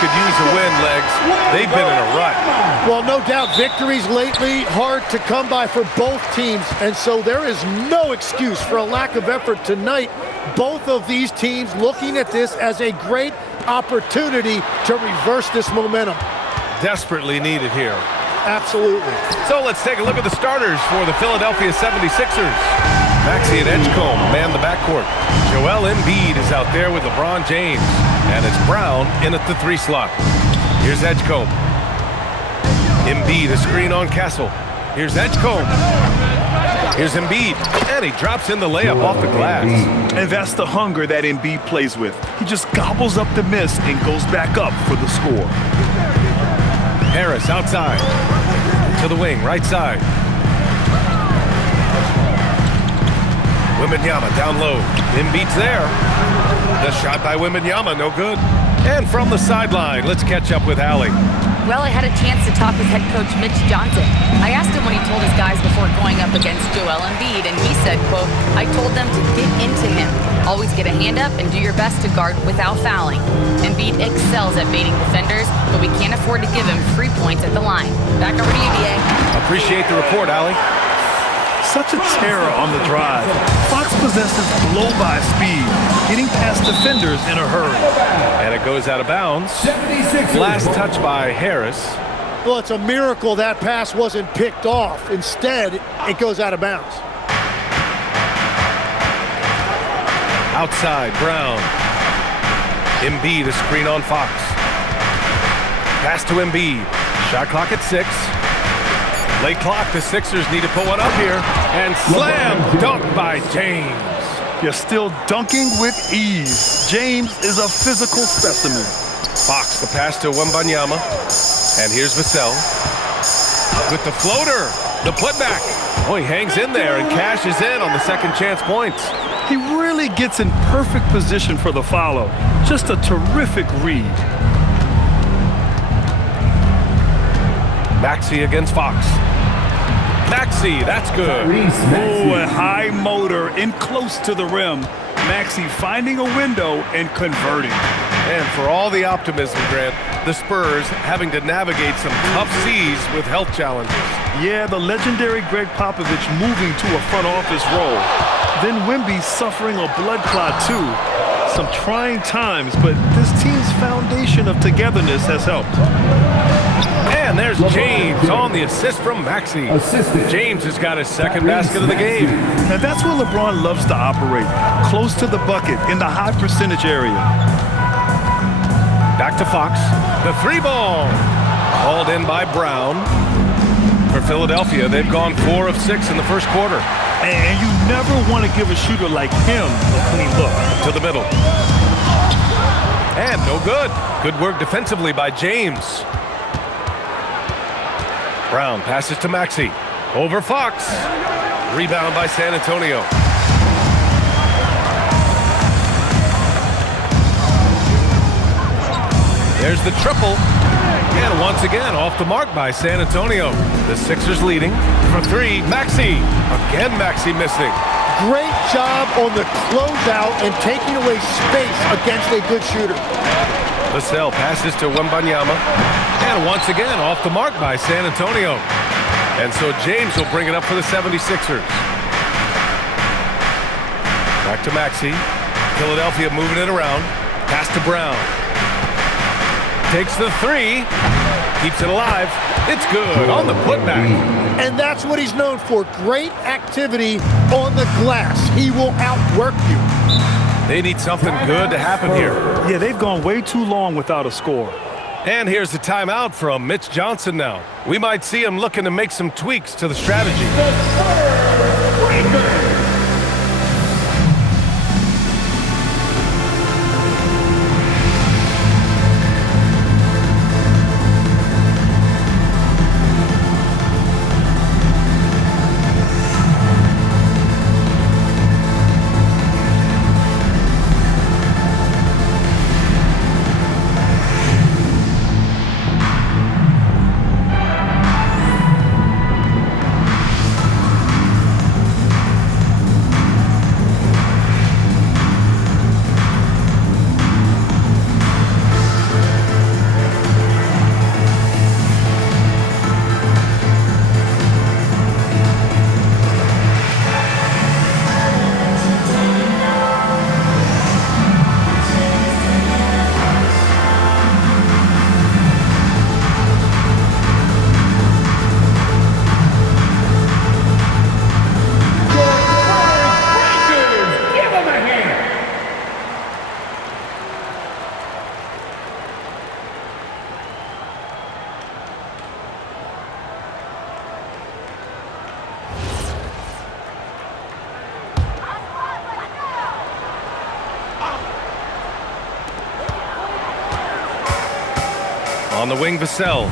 could use a win, Legs. They've been in a rut. Well, no doubt, victories lately hard to come by for both teams, and so there is no excuse for a lack of effort tonight. Both of these teams looking at this as a great opportunity to reverse this momentum. Desperately needed here. Absolutely. So let's take a look at the starters for the Philadelphia 76ers. Maxey and Edgecombe man the backcourt. Joel Embiid is out there with LeBron James. And it's Brown in at the 3 slot. Here's Edgecombe. Embiid, a screen on Castle. Here's Edgecombe. Here's Embiid. And he drops in the layup off the glass. And that's the hunger that Embiid plays with. He just gobbles up the miss and goes back up for the score. Harris outside. To the wing, right side. Wembanyama down low. Embiid's there. The shot by Wembanyama, no good. And from the sideline, let's catch up with Allie. Well, I had a chance to talk with head coach Mitch Johnson. I asked him what he told his guys before going up against Joel Embiid, and he said, quote, "I told them to get into him. Always get a hand up and do your best to guard without fouling. Embiid excels at baiting defenders, but we can't afford to give him free points at the line." Back over to you, BA. Appreciate the report, Allie. Such a terror on the drive. Fox possesses blow-by speed, getting past defenders in a hurry. And it goes out of bounds. Last touch by Harris. Well, it's a miracle that pass wasn't picked off. Instead, it goes out of bounds. Outside, Brown. Embiid, a screen on Fox. Pass to Embiid. Shot clock at 6. Late clock, the Sixers need to put one up here. And slam dunk by James. You're still dunking with ease. James is a physical specimen. Fox, the pass to Wembanyama. And here's Vassell. With the floater, the putback. Oh, he hangs in there and cashes in on the second chance points. He really gets in perfect position for the follow. Just a terrific read. Maxey against Fox. Maxey, that's good. Oh, a high motor in close to the rim. Maxey finding a window and converting. And for all the optimism, Grant, the Spurs having to navigate some tough seas with health challenges. Yeah, the legendary Greg Popovich moving to a front office role. Then Wemby suffering a blood clot too. Some trying times, but this team's foundation of togetherness has helped. And there's James on the assist from Maxey. James has got his second basket of the game. And that's where LeBron loves to operate, close to the bucket in the high percentage area. Back to Fox. The 3 ball. Called in by Brown. For Philadelphia, they've gone 4 of 6 in the first quarter. And you never want to give a shooter like him a clean look. To the middle. And no good. Good work defensively by James. Brown passes to Maxey. Over Fox. Rebound by San Antonio. There's the triple. And once again, off the mark by San Antonio. The Sixers leading. For 3, Maxey. Again, Maxey missing. Great job on the closeout and taking away space against a good shooter. Vassell passes to Wembanyama. And once again, off the mark by San Antonio. And so James will bring it up for the 76ers. Back to Maxey. Philadelphia moving it around. Pass to Brown. Takes the 3. Keeps it alive. It's good on the putback. And that's what he's known for. Great activity on the glass. He will outwork you. They need something good to happen here. Yeah, they've gone way too long without a score. And here's the timeout from Mitch Johnson now. We might see him looking to make some tweaks to the strategy. On the wing, Vassell.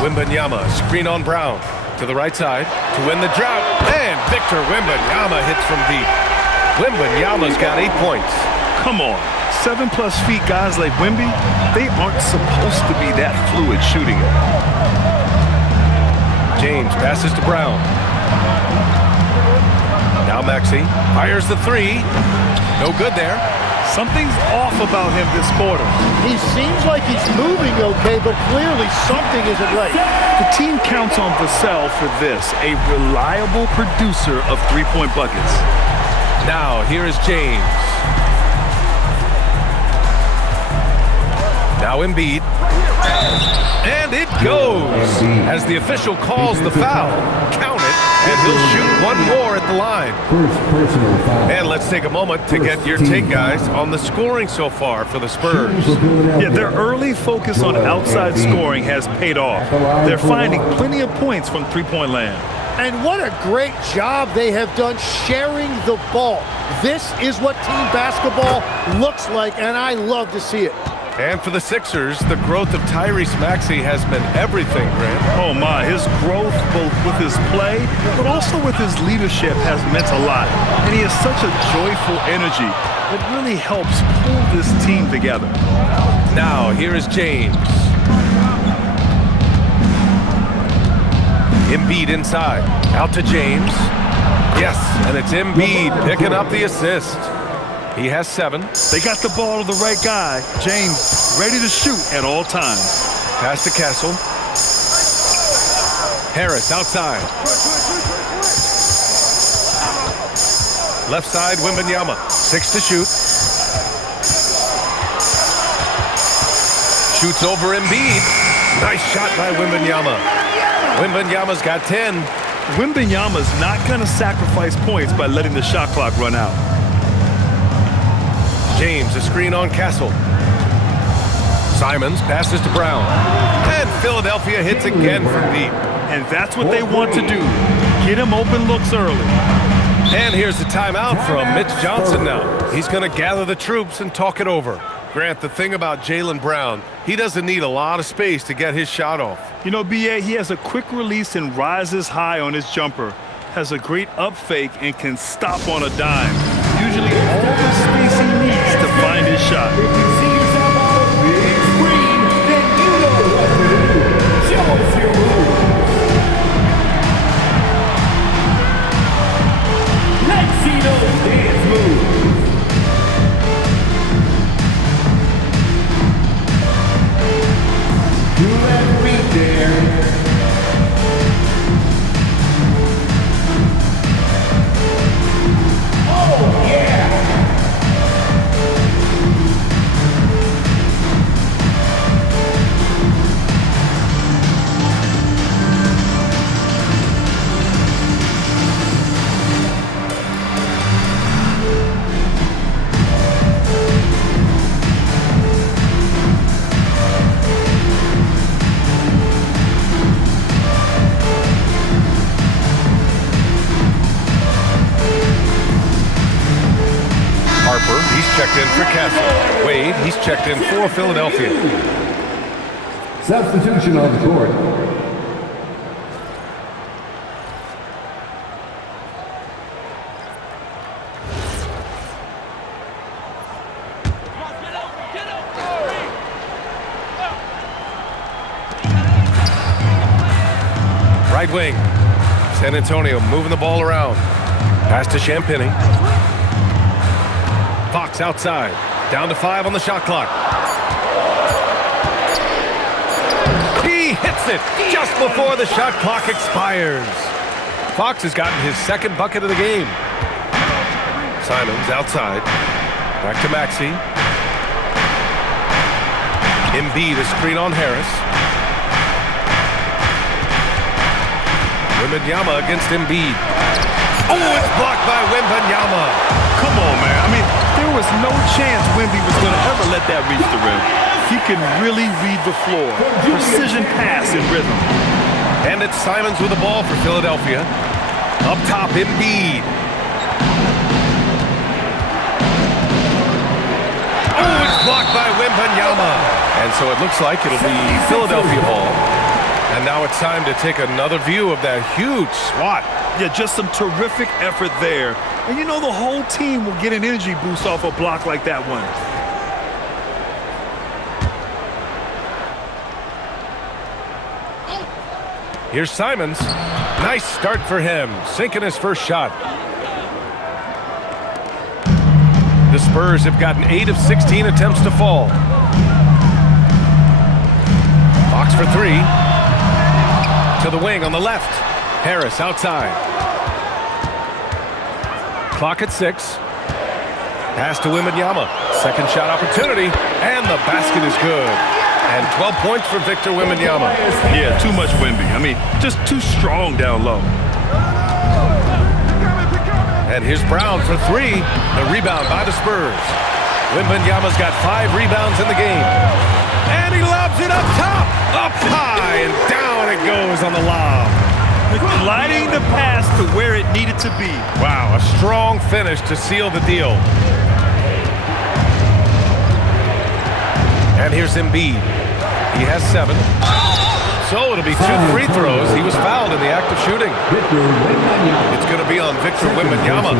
Wembanyama, screen on Brown. To the right side to win the drought. And Victor Wembanyama hits from deep. Wembanyama's got 8 points. Come on. 7+ feet guys like Wemby, they aren't supposed to be that fluid shooting it. James passes to Brown. Now Maxey fires the three. No good there. Something's off about him this quarter. He seems like he's moving okay, but clearly something isn't right. The team counts on Vassell for this, a reliable producer of three-point buckets. Now here is James. Now Embiid. And it goes. As the official calls the foul, count it, and he'll shoot one more at the line. First personal foul. And let's take a moment to get your take, guys, on the scoring so far for the Spurs. Yeah, their early focus on outside scoring has paid off. They're finding plenty of points from three-point land. And what a great job they have done sharing the ball. This is what team basketball looks like, and I love to see it. And for the Sixers, the growth of Tyrese Maxey has been everything, Grant. Oh my, his growth both with his play, but also with his leadership has meant a lot. And he has such a joyful energy that really helps pull this team together. Now, here is James. Embiid inside. Out to James. Yes, and it's Embiid picking up the assist. He has 7. They got the ball to the right guy. James ready to shoot at all times. Pass to Castle. Harris outside. Left side, Wembanyama. 6 to shoot. Shoots over Embiid. Nice shot by Wembanyama. Wembanyama's got 10. Wembanyama's not going to sacrifice points by letting the shot clock run out. James, a screen on Castle. Simons passes to Brown. And Philadelphia hits again from deep. And that's what they want to do. Get him open looks early. And here's the timeout from Mitch Johnson now. He's going to gather the troops and talk it over. Grant, the thing about Jaylen Brown, he doesn't need a lot of space to get his shot off. You know, B.A., he has a quick release and rises high on his jumper. Has a great up fake and can stop on a dime. Usually all the space he needs to find his shot. If you see yourself on the big screen, then you know what to do. Show us your moves. Let's see those dance moves. Do that beat there. Oh, yeah. He's checked in for Castle. Wade, he's checked in for Philadelphia. Substitution on the court. Right wing. San Antonio moving the ball around. Pass to Champagnie. Fox outside. Down to 5 on the shot clock. He hits it just before the shot clock expires. Fox has gotten his second bucket of the game. Simons outside. Back to Maxey. Embiid, a screen on Harris. Wembanyama against Embiid. Oh, it's blocked by Wembanyama. Come on, man. I mean, there was no chance Wemby was going to ever let that reach the rim. He can really read the floor. Precision pass and rhythm. And it's Simons with the ball for Philadelphia. Up top, Embiid. Oh, it's Blocked by Wembanyama. And so it looks like it'll be Philadelphia ball. And now it's time to take another view of that huge swat. Yeah, just some terrific effort there. And you know the whole team will get an energy boost off a block like that one. Here's Simons. Nice start for him, sinking his first shot. The Spurs have gotten 8 of 16 attempts to fall. Fox for 3. To the wing on the left. Harris outside. Clock at 6. Pass to Wembanyama. Second shot opportunity, and the basket is good. And 12 points for Victor Wembanyama. Yeah, too much Wemby. I mean, just too strong down low. And here's Brown for 3. The rebound by the Spurs. Wembanyama's got 5 rebounds in the game. And he lobs it up top. Up high, and down it goes on the lob. Gliding the pass to where it needed to be. Wow, a strong finish to seal the deal. And here's Embiid. He has 7. So it'll be 2 free throws. He was fouled in the act of shooting. It's going to be on Victor Wembanyama.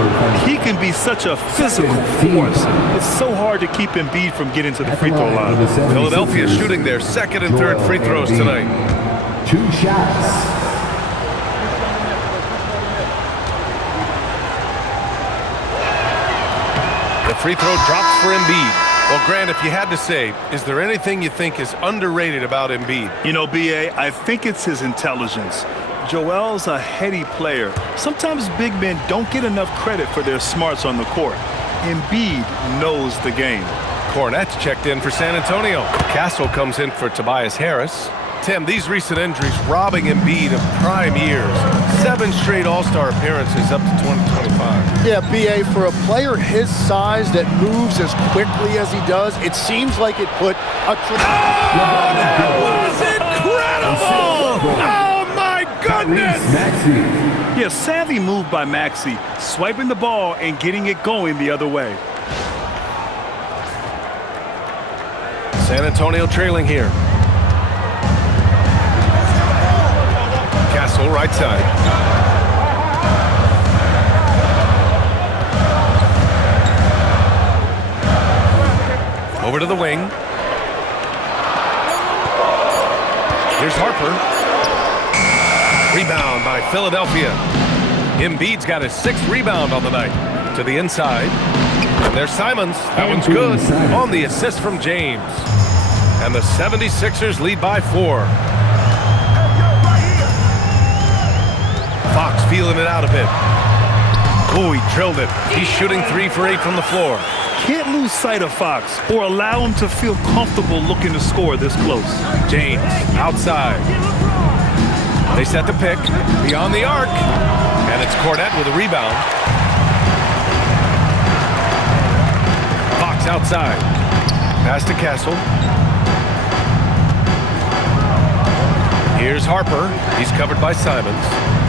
He can be such a physical force. It's so hard to keep Embiid from getting to the free throw line. Philadelphia shooting their second and third free throws tonight. 2 shots. The free throw drops for Embiid. Well, Grant, if you had to say, is there anything you think is underrated about Embiid? You know, B.A., I think it's his intelligence. Joel's a heady player. Sometimes big men don't get enough credit for their smarts on the court. Embiid knows the game. Cornette's checked in for San Antonio. Castle comes in for Tobias Harris. Tim, these recent injuries robbing Embiid of prime years. 7 straight All-Star appearances up to 2025. Yeah, B.A., for a player his size that moves as quickly as he does, it seems like it put a... That was incredible! Oh, my goodness! Yeah, savvy move by Maxey, swiping the ball and getting it going the other way. San Antonio trailing here. Castle right side. Over to the wing. Here's Harper. Rebound by Philadelphia. Embiid's got his 6th rebound on the night. To the inside. And there's Simons. That one's good. On the assist from James. And the 76ers lead by 4. Fox feeling it out a bit. Oh, he drilled it. He's shooting 3 for 8 from the floor. Can't lose sight of Fox or allow him to feel comfortable looking to score this close. James outside. They set the pick beyond the arc. And it's Cornette with a rebound. Fox outside. Pass to Castle. Here's Harper. He's covered by Simons.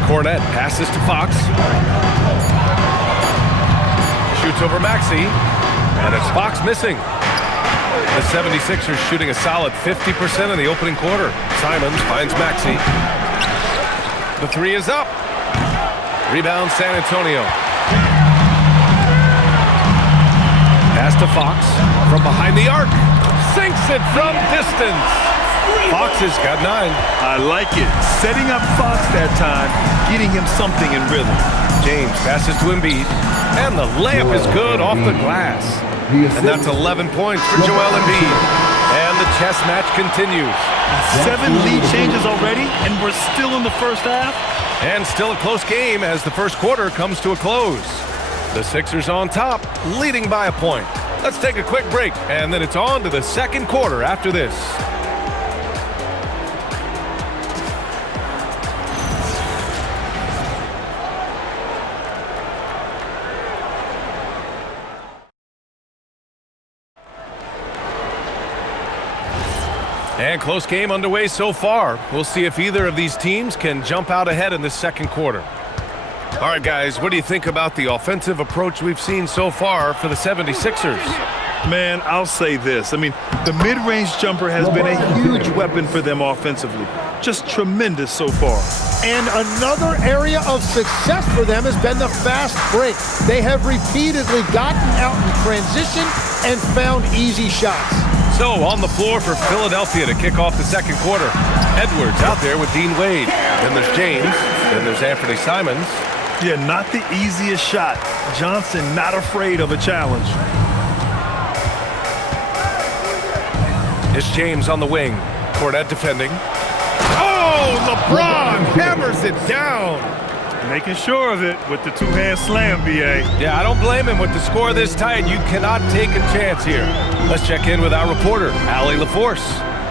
Cornette passes to Fox. Shoots over Maxey. And it's Fox missing. The 76ers shooting a solid 50% in the opening quarter. Simons finds Maxey. The 3 is up. Rebound San Antonio. Pass to Fox from behind the arc. Sinks it from distance. Fox has got 9. I like it. Setting up Fox that time, getting him something in rhythm. James passes to Embiid. And the layup is good off the glass. And that's 11 points for Joel Embiid. And the chess match continues. 7 lead changes already, and we're still in the first half. And still a close game as the first quarter comes to a close. The Sixers on top, leading by a point. Let's take a quick break, and then it's on to the second quarter after this. And close game underway so far. We'll see if either of these teams can jump out ahead in the second quarter. All right, guys, what do you think about the offensive approach we've seen so far for the 76ers? Man, I'll say this. I mean, the mid-range jumper has been a huge weapon for them offensively. Just tremendous so far. And another area of success for them has been the fast break. They have repeatedly gotten out in transition and found easy shots. So on the floor for Philadelphia to kick off the second quarter. Edwards out there with Dean Wade. Then there's James. Then there's Anthony Simons. Yeah, not the easiest shot. Johnson not afraid of a challenge. It's James on the wing. Cornette defending. Oh, LeBron hammers it down. Making sure of it with the two-hand slam, B.A. Yeah, I don't blame him with the score this tight. You cannot take a chance here. Let's check in with our reporter, Allie LaForce.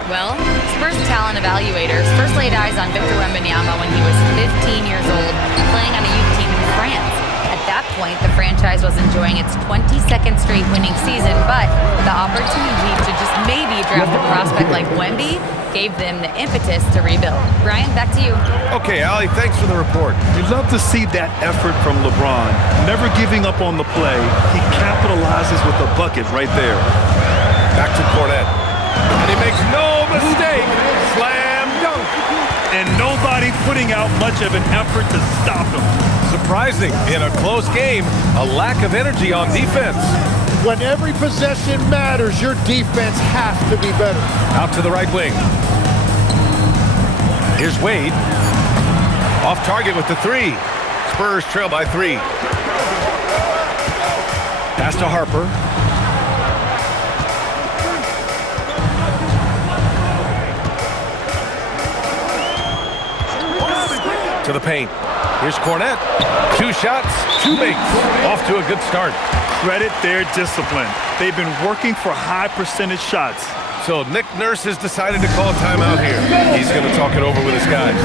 Well, Spurs talent evaluators first laid eyes on Victor Wembanyama when he was 15 years old, playing on a youth team in France. At that point, the franchise was enjoying its 22nd straight winning season, but the opportunity to just maybe draft a prospect like Wemby gave them the impetus to rebuild. Brian, back to you. Okay, Allie, thanks for the report. You'd love to see that effort from LeBron, never giving up on the play. He capitalizes with a bucket right there. Back to Cornette. And he makes no mistake. Slam dunk. And nobody putting out much of an effort to stop him. Surprising, in a close game, a lack of energy on defense. When every possession matters, your defense has to be better. Out to the right wing. Here's Wade. Off target with the three. Spurs trail by 3. Pass to Harper. To the paint. Here's Cornette. 2 shots, 2 makes. Off to a good start. Credit their discipline. They've been working for high percentage shots. So Nick Nurse has decided to call a timeout here. He's going to talk it over with his guys.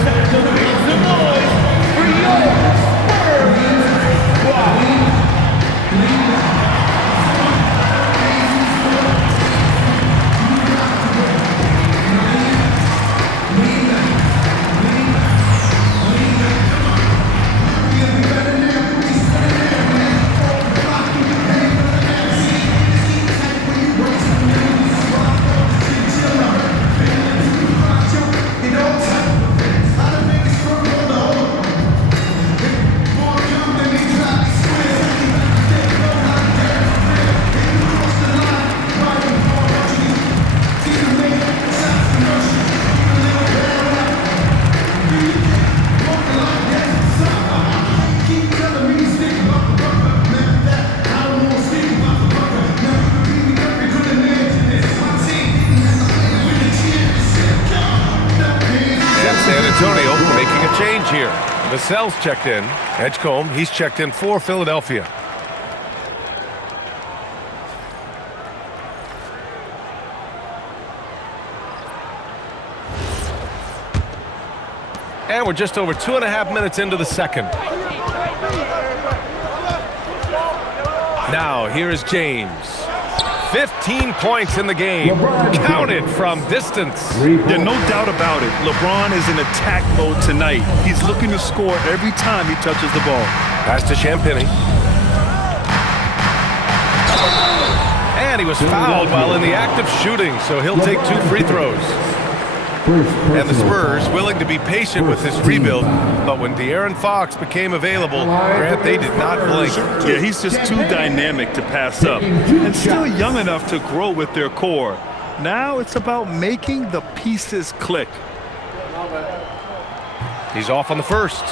Here. Vassell's checked in. Edgecombe, he's checked in for Philadelphia. And we're just over 2.5 minutes into the second. Now, here is James. 15 points in the game. Counted from distance. Yeah, no doubt about it. LeBron is in attack mode tonight. He's looking to score every time he touches the ball. Pass to Champagnie. And he was fouled while in the act of shooting, so he'll take 2 free throws. And the Spurs willing to be patient with this rebuild, but when De'Aaron Fox became available, Grant, they did not blink. Yeah, he's just too dynamic to pass up, and still young enough to grow with their core. Now it's about making the pieces click. He's off on the first.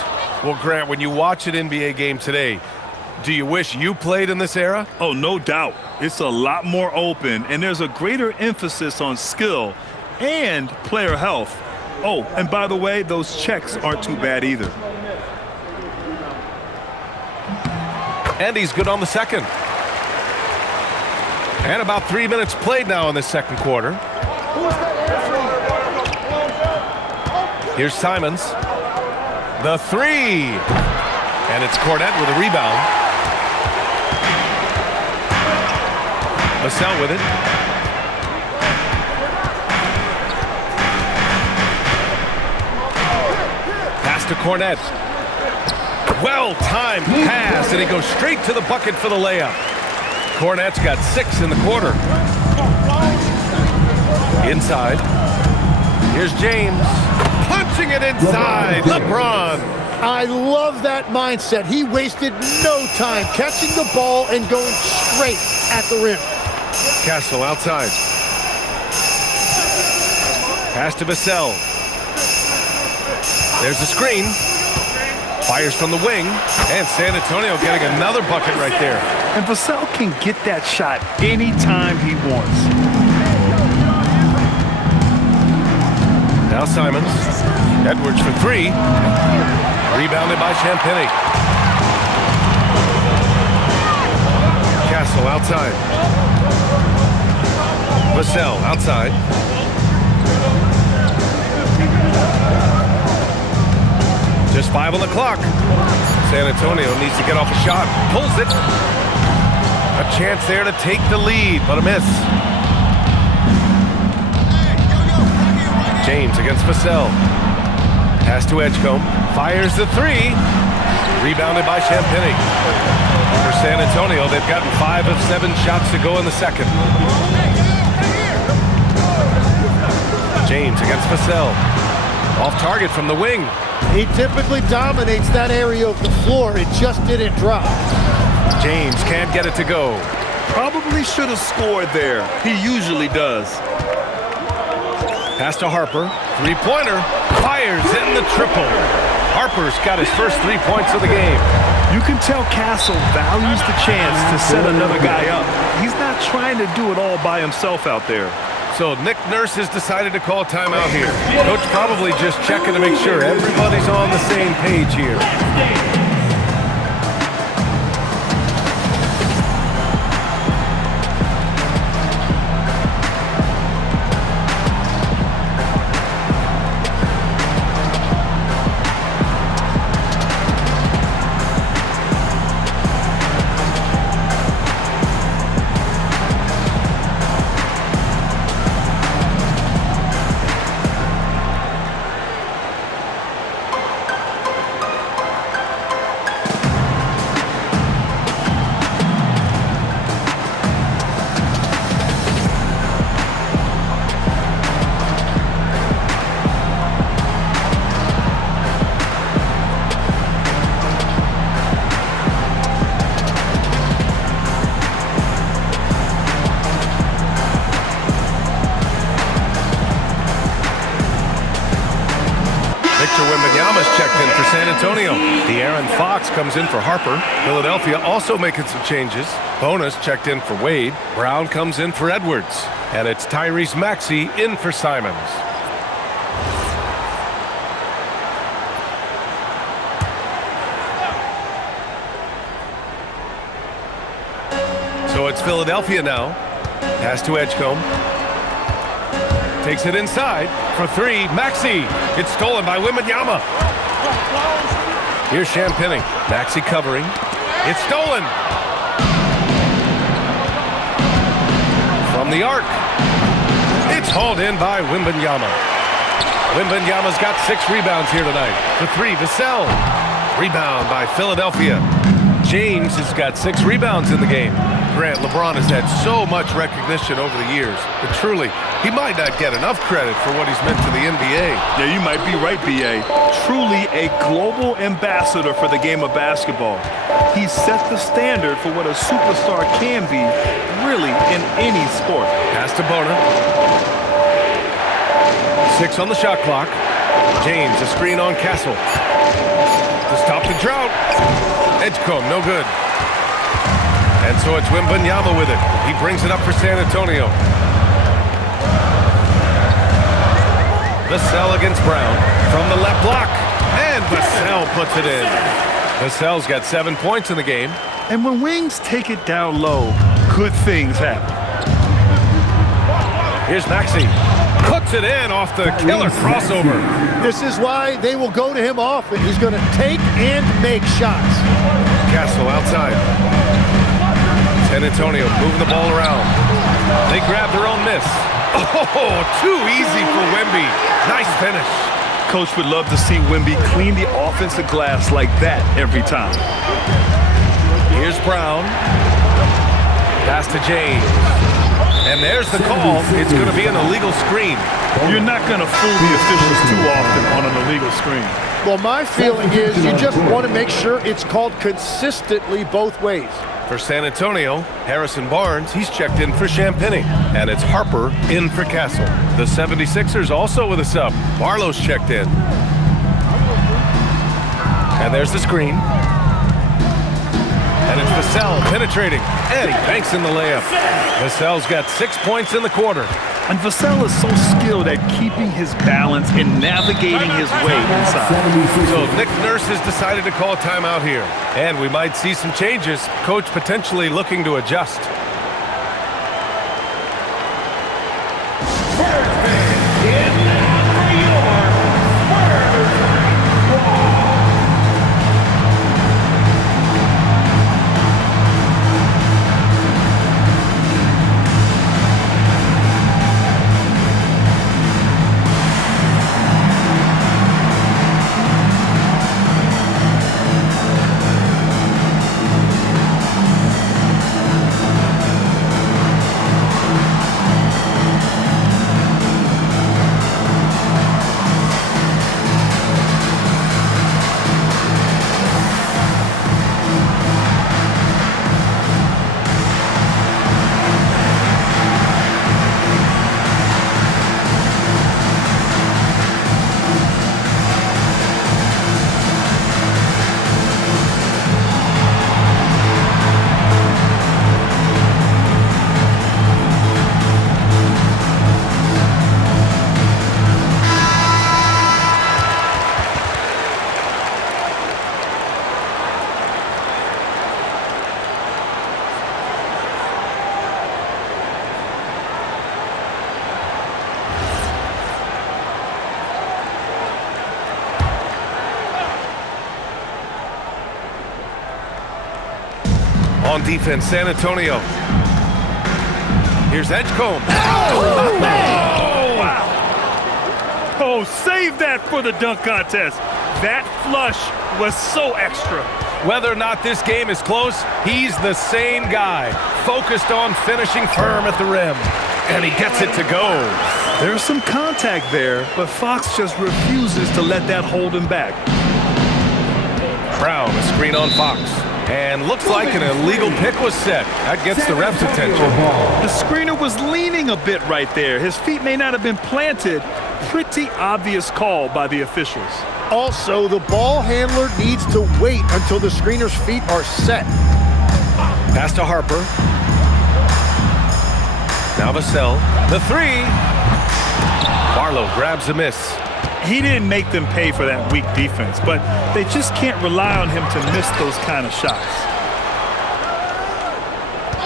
Well, Grant, when you watch an NBA game today, do you wish you played in this era? Oh, no doubt. It's a lot more open, and there's a greater emphasis on skill and player health. Oh, and by the way, those checks aren't too bad either. And he's good on the second. And about 3 minutes played now in the second quarter. Here's Simons. The 3. And it's Cornette with a rebound. Vassell with it. To Cornette. Well-timed pass, and he goes straight to the bucket for the layup. Cornette's got 6 in the quarter. Inside. Here's James. Punching it inside. LeBron. I love that mindset. He wasted no time catching the ball and going straight at the rim. Castle outside. Pass to Vassell. There's the screen. Fires from the wing. And San Antonio getting another bucket right there. And Vassell can get that shot anytime he wants. Now Simons. Edwards for three. Rebounded by Champagnie. Castle outside. Vassell outside. Just 5 on the clock. San Antonio needs to get off a shot. Pulls it. A chance there to take the lead, but a miss. James against Vassell. Pass to Edgecombe. Fires the three. Rebounded by Champagnie. For San Antonio, they've gotten 5 of 7 shots to go in the second. James against Vassell. Off target from the wing. He typically dominates that area of the floor. It just didn't drop. James can't get it to go. Probably should have scored there. He usually does. Pass to Harper. Three-pointer. Fires in the triple. Harper's got his first 3 points of the game. You can tell Castle values the chance to set another guy up. He's not trying to do it all by himself out there. So Nick Nurse has decided to call timeout here. Coach probably just checking to make sure everybody's on the same page here. Wembanyama's checked in for San Antonio. De'Aaron Fox comes in for Harper. Philadelphia also making some changes. Bonus checked in for Wade. Brown comes in for Edwards. And it's Tyrese Maxey in for Simons. So it's Philadelphia now. Pass to Edgecombe. Takes it inside for three. Maxey. It's stolen by Wembanyama. Here's Champagnie. Maxey covering. It's stolen. From the arc. It's hauled in by Wembanyama. Wembanyama's got 6 rebounds here tonight. For 3, Vassell. Rebound by Philadelphia. James has got 6 rebounds in the game. Grant, LeBron has had so much recognition over the years, but truly, he might not get enough credit for what he's meant to the NBA. Yeah, you might be right, B.A. Truly a global ambassador for the game of basketball. He set the standard for what a superstar can be, really, in any sport. Pass to Bona. 6 on the shot clock. James, a screen on Castle. To stop the drought. Edgecombe, no good. And so it's Wembanyama with it. He brings it up for San Antonio. Vassell against Brown. From the left block. And Vassell puts it in. Vassell's got 7 points in the game. And when wings take it down low, good things happen. Here's Maxey. Puts it in off the killer crossover. This is why they will go to him often. He's going to take and make shots. Castle outside. San Antonio moving the ball around. They grab their own miss. Oh, too easy for Wemby. Nice finish. Coach would love to see Wemby clean the offensive glass like that every time. Here's Brown. Pass to James. And there's the call. It's going to be an illegal screen. You're not going to fool the officials too often on an illegal screen. Well, my feeling is you just want to make sure it's called consistently both ways. For San Antonio, Harrison Barnes, he's checked in for Champagny. And it's Harper in for Castle. The 76ers also with a sub. Barlow's checked in. And there's the screen. And it's Vassell penetrating. And he banks in the layup. Vassell's got 6 points in the quarter. And Vassell is so skilled at keeping his balance and navigating his way inside. So Nick Nurse has decided to call a timeout here. And we might see some changes. Coach potentially looking to adjust. On defense, San Antonio. Here's Edgecombe. Oh, wow. Oh, save that for the dunk contest. That flush was so extra. Whether or not this game is close, he's the same guy, focused on finishing firm at the rim. And he gets it to go. There's some contact there, but Fox just refuses to let that hold him back. Brown, a screen on Fox. And looks like an illegal pick was set. That gets the ref's attention. The screener was leaning a bit right there. His feet may not have been planted. Pretty obvious call by the officials. Also, the ball handler needs to wait until the screener's feet are set. Pass to Harper. Now Vassell. The three. Barlow grabs the miss. He didn't make them pay for that weak defense, but they just can't rely on him to miss those kind of shots.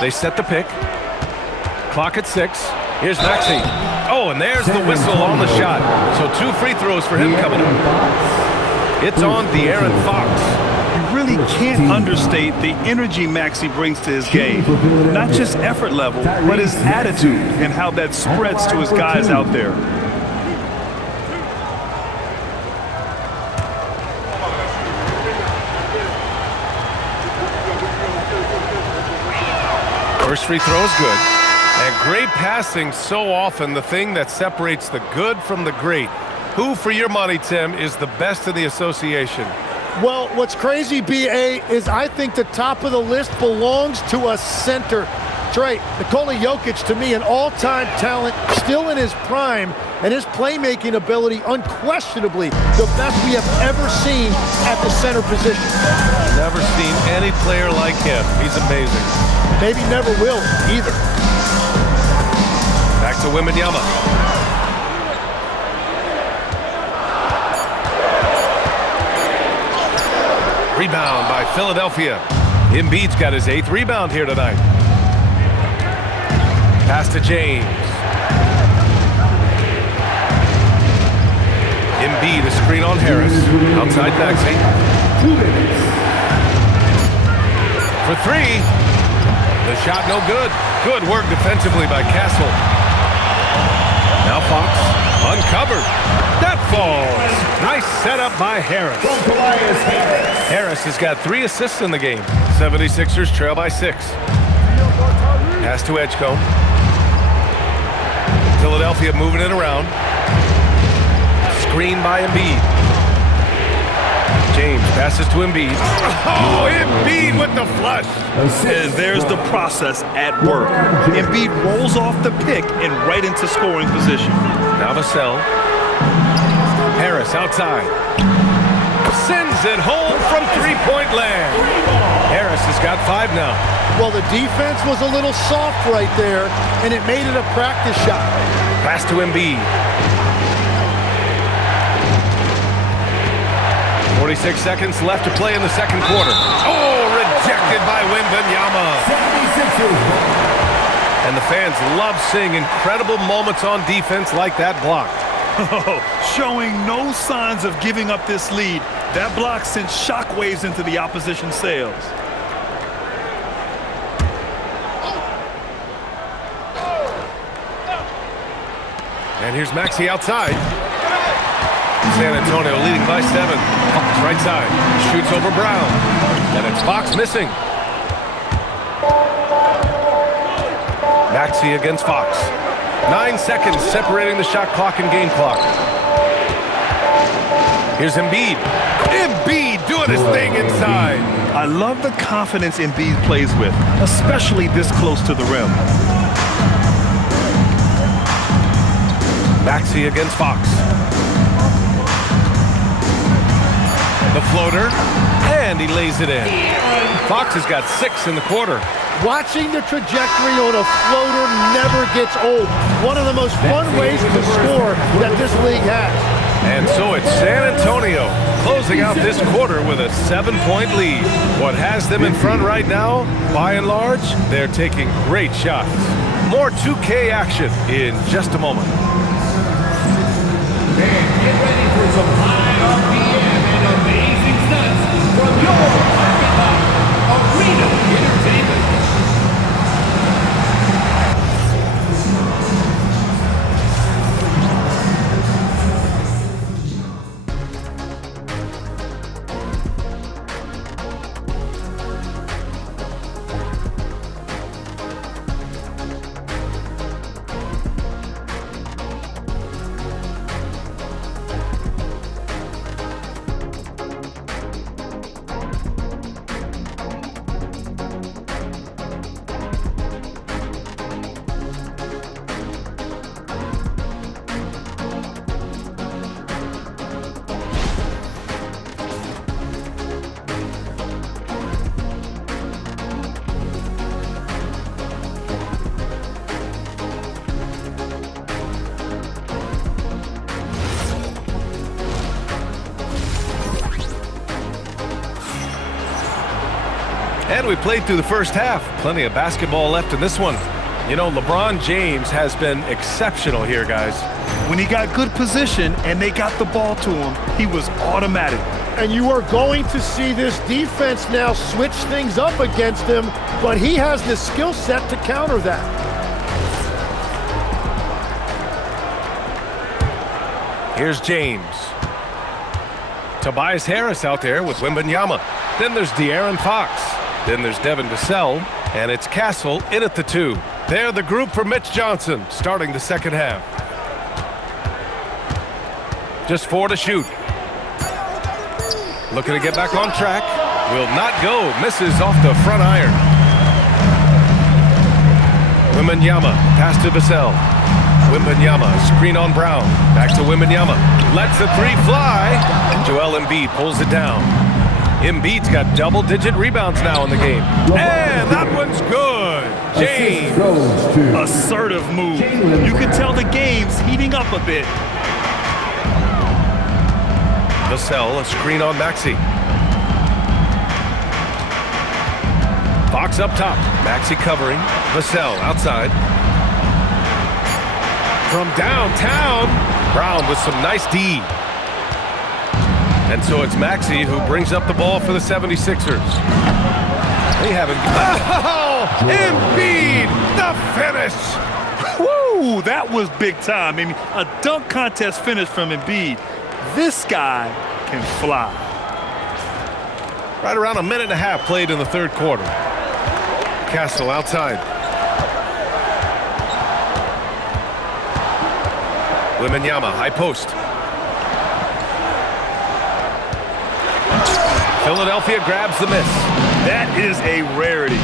They set the pick. Clock at 6. Here's Maxey. Oh, and there's the whistle on the shot. So 2 free throws for him coming up. It's on De'Aaron Fox. You really can't understate the energy Maxey brings to his game. Not just effort level, but his attitude and how that spreads to his guys out there. First free throw is good. And great passing, so often the thing that separates the good from the great. Who, for your money, Tim, is the best in the association? Well, what's crazy, B.A., is I think the top of the list belongs to a center. Trey, Nikola Jokic, to me, an all-time talent, still in his prime, and his playmaking ability unquestionably the best we have ever seen at the center position. Never seen any player like him. He's amazing. Maybe never will either. Back to Wembanyama. Rebound by Philadelphia. Embiid's got his 8th rebound here tonight. Pass to James. Embiid, a screen on Harris. Outside Maxey. For 3. The shot no good. Good work defensively by Castle. Now Fox uncovered. That falls. Nice setup by Harris. Harris has got 3 assists in the game. 76ers trail by 6. Pass to Edgecombe. Philadelphia moving it around. Screen by Embiid. James passes to Embiid. Oh, Embiid with the flush. And there's the process at work. Embiid rolls off the pick and right into scoring position. Now Vassell. Harris outside. Sends it home from three-point land. Harris has got 5 now. Well, the defense was a little soft right there, and it made it a practice shot. Pass to Embiid. 46 seconds left to play in the second quarter. Oh, rejected by Wembanyama. And the fans love seeing incredible moments on defense like that block. Showing no signs of giving up this lead. That block sent shockwaves into the opposition sails. And here's Maxey outside. San Antonio leading by 7. Fox right side. Shoots over Brown. And it's Fox missing. Maxey against Fox. 9 seconds separating the shot clock and game clock. Here's Embiid. Embiid doing his thing inside. I love the confidence Embiid plays with, especially this close to the rim. Maxey against Fox. The floater, and he lays it in. Fox has got 6 in the quarter. Watching the trajectory on a floater never gets old. One of the most fun ways to score that this league has. And so it's San Antonio closing out this quarter with a 7-point lead. What has them in front right now, by and large, they're taking great shots. More 2K action in just a moment. And get ready for some high RPM and amazing stunts from your parking lot, Arena Entertainment. And we played through the first half. Plenty of basketball left in this one. You know, LeBron James has been exceptional here, guys. When he got good position and they got the ball to him, he was automatic. And you are going to see this defense now switch things up against him, but he has the skill set to counter that. Here's James. Tobias Harris out there with Wembanyama. Then there's De'Aaron Fox. Then there's Devin Vassell, and it's Castle in at the 2. They're the group for Mitch Johnson, starting the second half. Just 4 to shoot. Looking to get back on track. Will not go. Misses off the front iron. Wembanyama, pass to Vassell. Wembanyama, screen on Brown. Back to Wembanyama. Lets the 3 fly. And Joel Embiid pulls it down. Embiid's got double-digit rebounds now in the game. And that one's good. James. Assertive move. You can tell the game's heating up a bit. Vassell, a screen on Maxey. Fox up top. Maxey covering. Vassell outside. From downtown, Brown with some nice D. And so it's Maxey who brings up the ball for the 76ers. They haven't... Oh! Embiid! The finish! Woo! That was big time. I mean, a dunk contest finish from Embiid. This guy can fly. Right around a minute and a half played in the third quarter. Castle outside. Wembanyama, high post. Philadelphia grabs the miss. That is a rarity.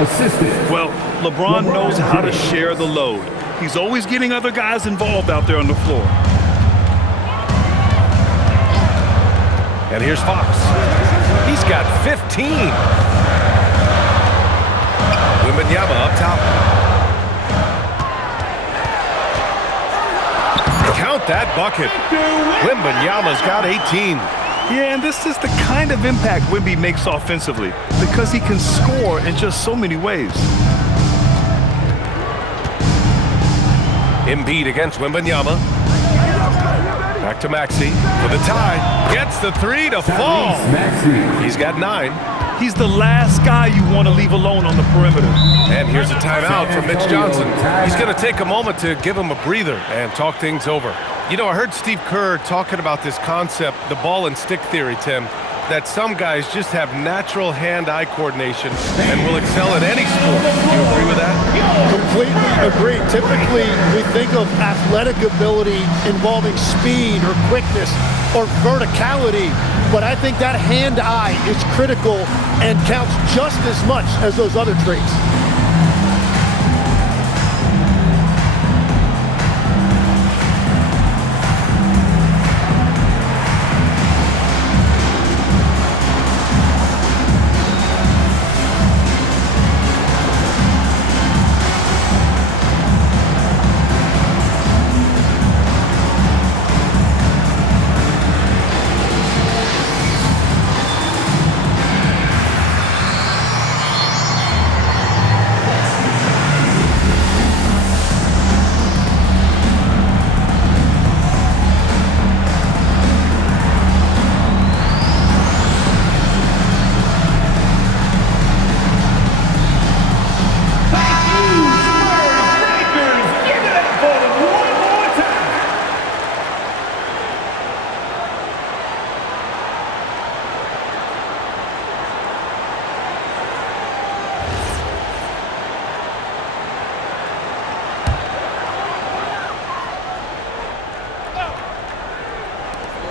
Assistant. Well, LeBron knows how to share the load. He's always getting other guys involved out there on the floor. And here's Fox. He's got 15. Wembanyama up top. Count that bucket. Wembanyama's got 18. Yeah, and this is the kind of impact Wemby makes offensively because he can score in just so many ways. Embiid against Wembanyama. Back to Maxey for the tie. Gets the three to fall. He's got 9. He's the last guy you want to leave alone on the perimeter. And here's a timeout from Mitch Johnson. He's going to take a moment to give him a breather and talk things over. You know, I heard Steve Kerr talking about this concept, the ball and stick theory, Tim, that some guys just have natural hand-eye coordination and will excel at any sport. Do you agree with that? Completely agree. Typically, we think of athletic ability involving speed or quickness or verticality, but I think that hand-eye is critical and counts just as much as those other traits.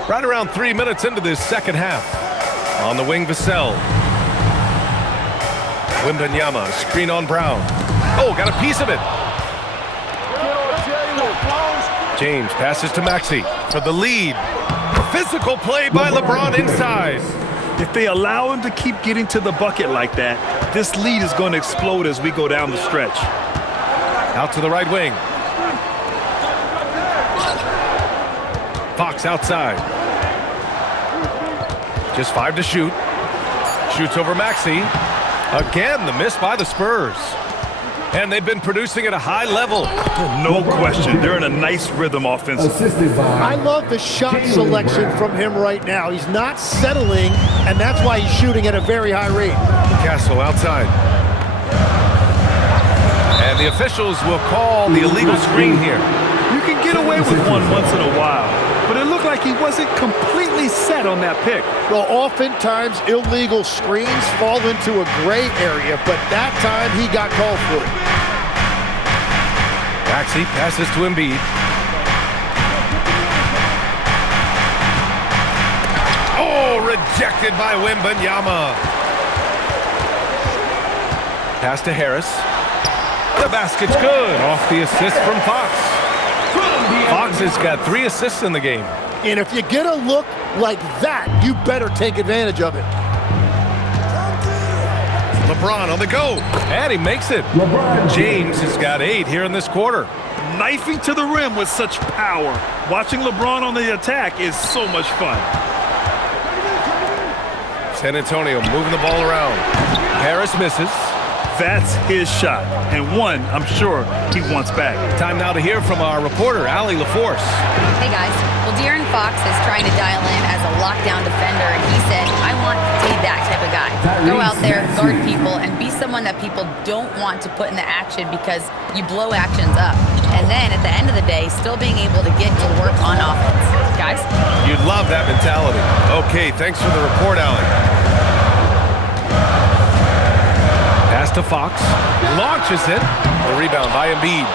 Right around 3 minutes into this second half. On the wing, Vassell. Wembanyama, screen on Brown. Oh, got a piece of it. James passes to Maxey for the lead. Physical play by LeBron inside. If they allow him to keep getting to the bucket like that, this lead is going to explode as we go down the stretch. Out to the right wing. Fox outside. Just 5 to shoot. Shoots over Maxey. Again, the miss by the Spurs. And they've been producing at a high level. No question. They're in a nice rhythm offensively. I love the shot selection from him right now. He's not settling, and that's why he's shooting at a very high rate. Castle outside. And the officials will call the illegal screen here. You can get away with one once in a while, but it looked like he wasn't completely set on that pick. Well, oftentimes illegal screens fall into a gray area, but that time he got called for it. Maxey passes to Embiid. Oh, rejected by Wembanyama. Pass to Harris. The basket's good. Off the assist from Fox. Fox has got 3 assists in the game. And if you get a look like that, you better take advantage of it. LeBron on the go. And he makes it. James has got 8 here in this quarter. Knifing to the rim with such power. Watching LeBron on the attack is so much fun. San Antonio moving the ball around. Harris misses. That's his shot, and one I'm sure he wants back. Time now to hear from our reporter, Allie LaForce. Hey guys, well De'Aaron Fox is trying to dial in as a lockdown defender, and he said, I want to be that type of guy. Go out there, guard people, and be someone that people don't want to put in the action because you blow actions up. And then at the end of the day, still being able to get to work on offense. Guys? You'd love that mentality. Okay, thanks for the report, Allie. Pass to Fox. Launches it. The rebound by Embiid.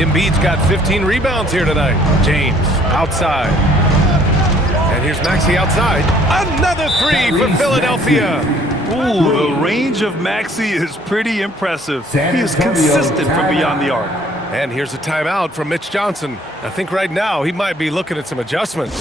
Embiid's got 15 rebounds here tonight. James outside. And here's Maxey outside. Another three for Philadelphia. Ooh, the range of Maxey is pretty impressive. He is consistent from beyond the arc. And here's a timeout from Mitch Johnson. I think right now he might be looking at some adjustments.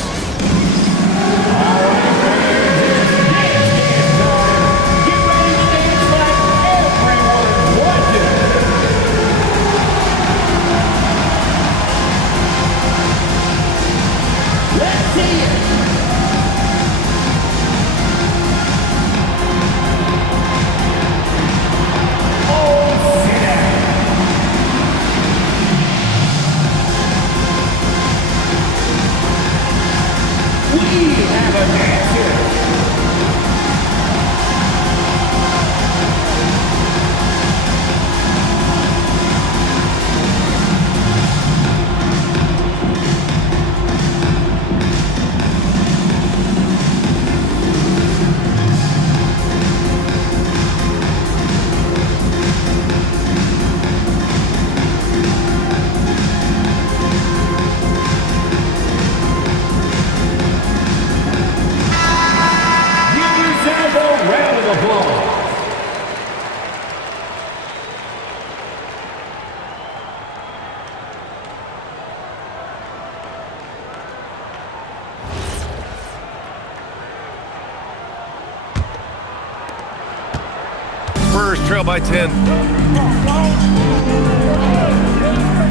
Spurs trail by 10.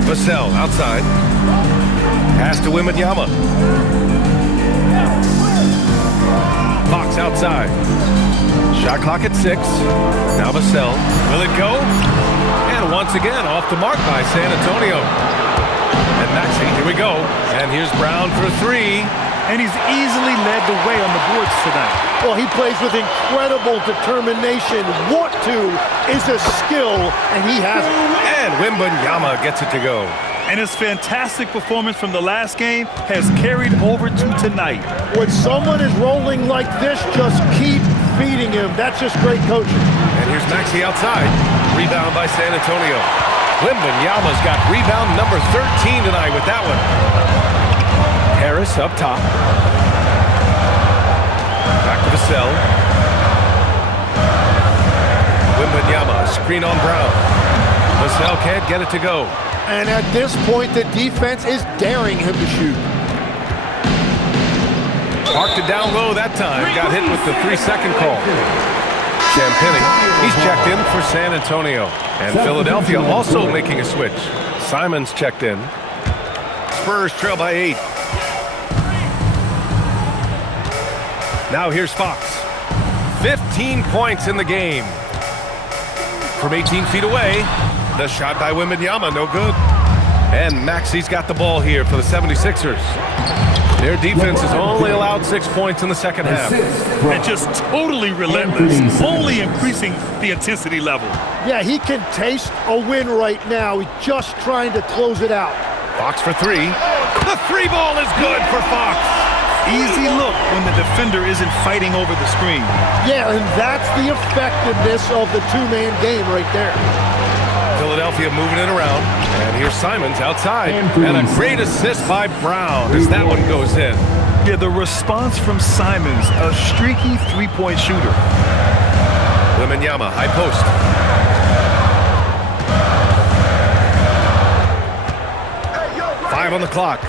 Vassell outside. Pass to Wembanyama. Fox outside. Shot clock at 6. Now Vassell. Will it go? And once again off the mark by San Antonio. And Maxey, here we go. And here's Brown for 3. And he's easily led the way on the boards tonight. Well, he plays with incredible determination. Want to is a skill, and he has it. And Wembanyama gets it to go. And his fantastic performance from the last game has carried over to tonight. When someone is rolling like this, just keep feeding him. That's just great coaching. And here's Maxey outside. Rebound by San Antonio. Wembanyama's got rebound number 13 tonight with that one. Harris up top. Back to Vassell. Wembanyama, screen on Brown. Vassell can't get it to go. And at this point, the defense is daring him to shoot. Parked it down low that time. Got hit with the 3-second call. Champagnie, he's checked in for San Antonio. And Philadelphia also making a switch. Simons checked in. Spurs trail by 8. Now here's Fox. 15 points in the game. From 18 feet away, the shot by Wembanyama, no good. And Maxey's got the ball here for the 76ers. Their defense has only allowed 6 points in the second half. And just totally relentless, only increasing the intensity level. Yeah, he can taste a win right now. He's just trying to close it out. Fox for 3. The 3 ball is good for Fox. Easy look when the defender isn't fighting over the screen. Yeah, and that's the effectiveness of the two-man game right there. Philadelphia moving it around. And here's Simons outside. And a great assist by Brown as that one goes in. Yeah, the response from Simons, a streaky three-point shooter. Wembanyama, high post. Five on the clock.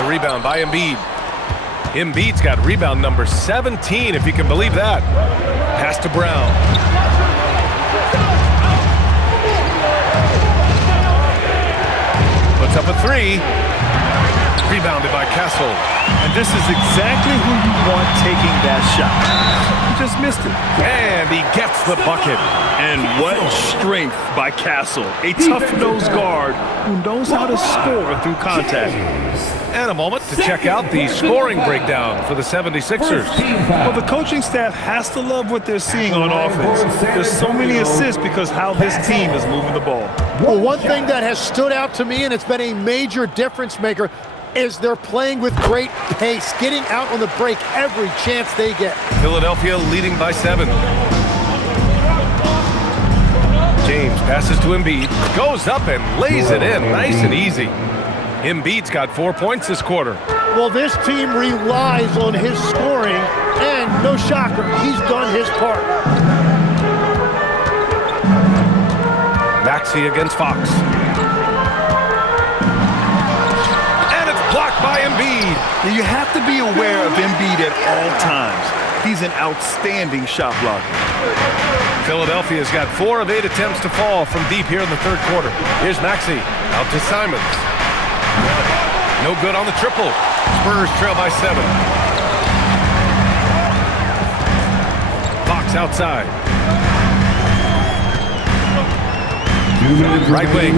The rebound by Embiid. Embiid's got rebound number 17, if you can believe that. Pass to Brown. Puts up a 3. Rebounded by Castle. And this is exactly who you want taking that shot. He just missed it. And he gets the bucket. And what strength by Castle. A tough-nosed guard who knows how to score through contact. And a moment to check out the scoring breakdown for the 76ers. Well, the coaching staff has to love what they're seeing on offense. There's so many assists because how this team is moving the ball. Well, one thing that has stood out to me, and it's been a major difference maker, is they're playing with great pace, getting out on the break every chance they get. Philadelphia leading by 7. James passes to Embiid, goes up and lays it in nice and easy. Embiid's got 4 points this quarter. Well, this team relies on his scoring, and no shocker, he's done his part. Maxey against Fox. And it's blocked by Embiid. You have to be aware of Embiid at all times. He's an outstanding shot blocker. Philadelphia's got 4 of 8 attempts to fall from deep here in the third quarter. Here's Maxey, out to Simons. No good on the triple. Spurs trail by 7. Fox outside. Right wing.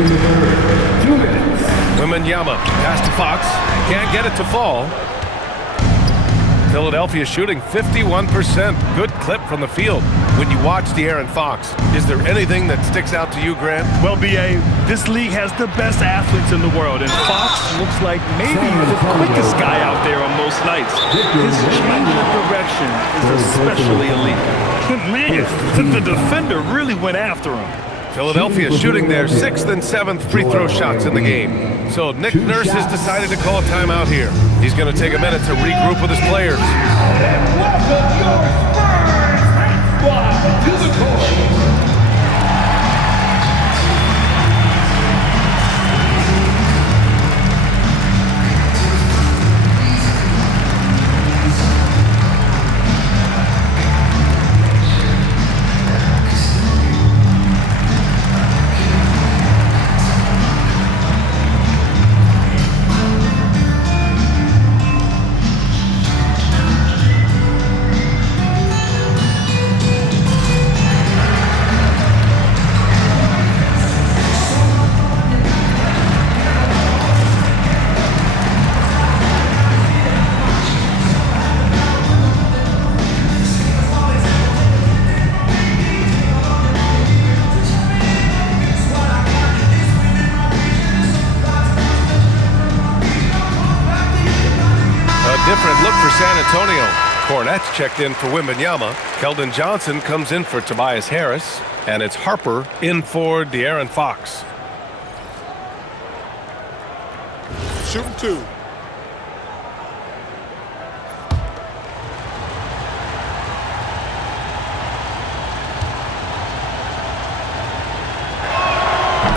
2 minutes. Wembanyama pass to Fox. Can't get it to fall. Philadelphia shooting 51%. Good clip from the field. When you watch De'Aaron Fox, is there anything that sticks out to you, Grant? Well, B.A., this league has the best athletes in the world, and Fox looks like maybe the quickest guy out there on most nights. His change of direction is especially elite. Man, the defender really went after him. Philadelphia shooting their 6th and 7th free throw shots in the game. So Nick Nurse has decided to call a timeout here. He's going to take a minute to regroup with his players. Welcome your Spurs squad to the court. Different look for San Antonio. Kornet's checked in for Wembanyama. Keldon Johnson comes in for Tobias Harris. And it's Harper in for De'Aaron Fox. Shooting 2.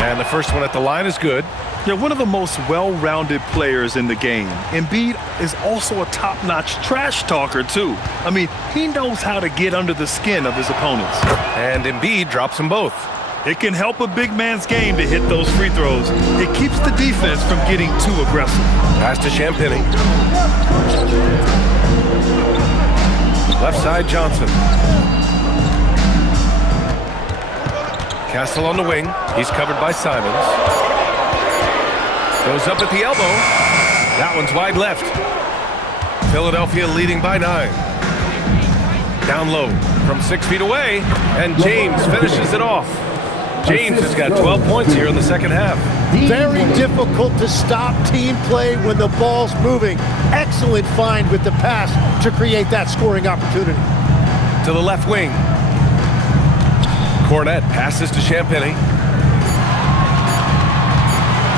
And the first one at the line is good. Yeah, one of the most well-rounded players in the game. Embiid is also a top-notch trash talker, too. I mean, he knows how to get under the skin of his opponents. And Embiid drops them both. It can help a big man's game to hit those free throws. It keeps the defense from getting too aggressive. Pass to Champagnie. Left side, Johnson. Castle on the wing. He's covered by Simons. Goes up at the elbow. That one's wide left. Philadelphia leading by 9. Down low from 6 feet away. And James finishes it off. James has got 12 points here in the second half. Very difficult to stop team play when the ball's moving. Excellent find with the pass to create that scoring opportunity. To the left wing. Kornet passes to Champagnie.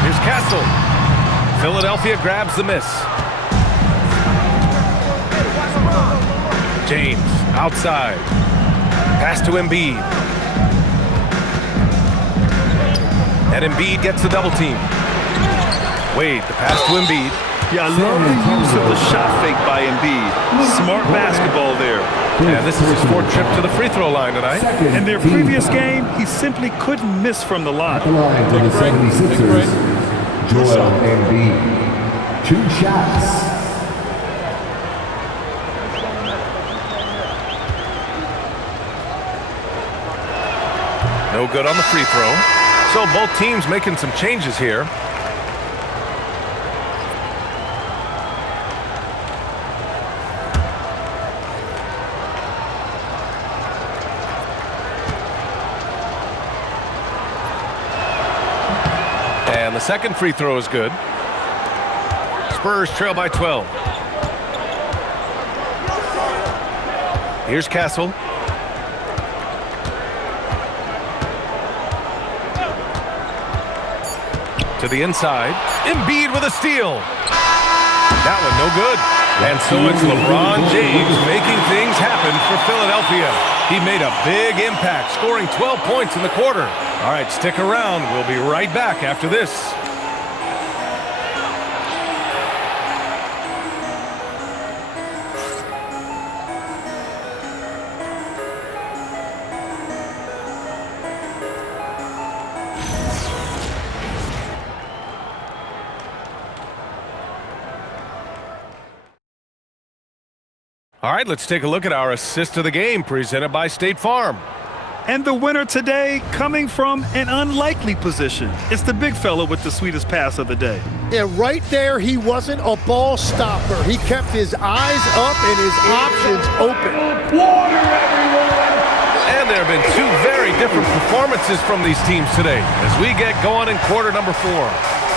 Here's Castle. Philadelphia grabs the miss. James outside. Pass to Embiid. And Embiid gets the double team. Wade, the pass to Embiid. Yeah, I love the use of the shot fake by Embiid. Smart basketball there. And this is his 4th trip to the free throw line tonight. In their previous game, he simply couldn't miss from the line. The line for the 76ers. Joel Embiid. 2 shots. No good on the free throw. So both teams making some changes here. And the second free throw is good. Spurs trail by 12. Here's Castle. To the inside. Embiid with a steal. That one no good. And so it's LeBron James making things happen for Philadelphia. He made a big impact, scoring 12 points in the quarter. All right, stick around. We'll be right back after this. All right, let's take a look at our assist of the game presented by State Farm. And the winner today coming from an unlikely position. It's the big fella with the sweetest pass of the day. Yeah, right there, he wasn't a ball stopper. He kept his eyes up and his options open. Water, everyone! And there have been two very different performances from these teams today as we get going in quarter number 4.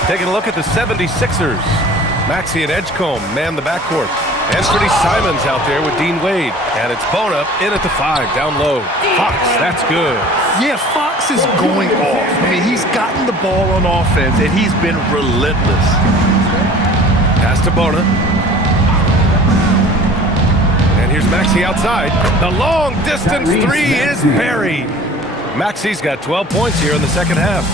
Taking a look at the 76ers. Maxey and Edgecombe man the backcourt. Anthony Simons out there with Dean Wade. And it's Bona in at the 5, down low. Fox, that's good. Yeah, Fox is going off. I mean, he's gotten the ball on offense, and he's been relentless. Pass to Bona. And here's Maxey outside. The long-distance 3 is buried. Maxey's got 12 points here in the second half.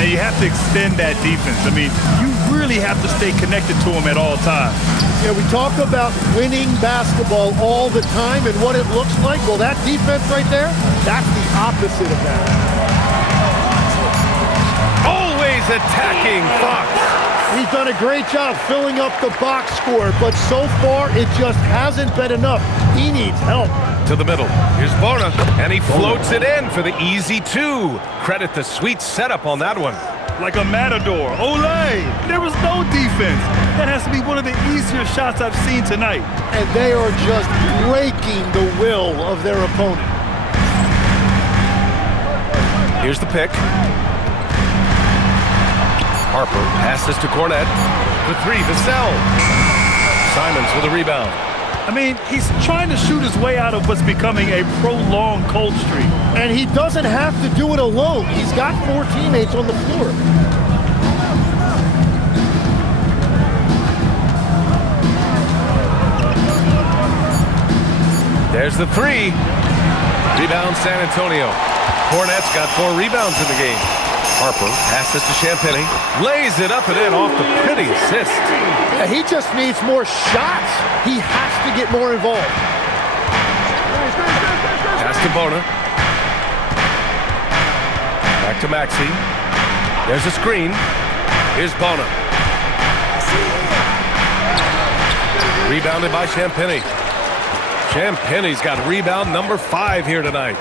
Now, you have to extend that defense. I mean, you really have to stay connected to him at all times. Yeah, we talk about winning basketball all the time and what it looks like. Well, that defense right there, that's the opposite of that. Always attacking Fox. He's done a great job filling up the box score, but so far it just hasn't been enough. He needs help. To the middle. Here's Bona, and he floats it in for the easy 2. Credit the sweet setup on that one. Like a matador. Olay! There was no defense. That has to be one of the easier shots I've seen tonight. And they are just breaking the will of their opponent. Here's the pick. Harper passes to Cornette. For 3, Vassell. Simons with a rebound. I mean, he's trying to shoot his way out of what's becoming a prolonged cold streak. And he doesn't have to do it alone. He's got 4 teammates on the floor. There's the 3. Rebound San Antonio. Cornette's got 4 rebounds in the game. Harper passes to Champagnie. Lays it up and in off the pretty assist. Yeah, he just needs more shots. He has to get more involved. Pass to Bona. Back to Maxey. There's a screen. Here's Bona. Rebounded by Champagnie. Champagnie's got rebound number 5 here tonight.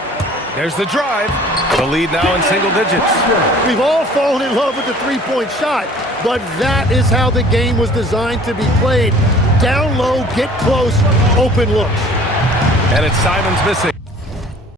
There's the drive. The lead now in single digits. We've all fallen in love with the three-point shot, but that is how the game was designed to be played. Down low, get close, open looks. And it's Simons missing.